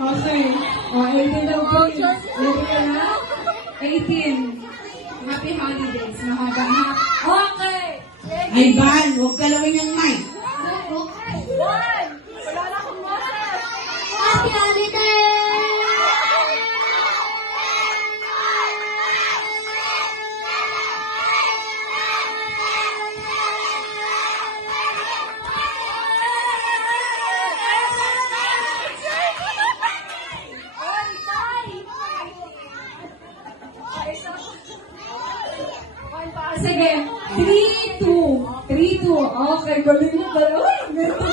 Okay. 18 daw po. Ready ka na? 18. Happy holidays. Mahaba na. Okay. Ay, Van, huwag galawin yung mic. Okay. One. Wala na akong boses. Happy holiday! Sige. 3-2. 3-2. Okay, galing mo talaga. Uy, meron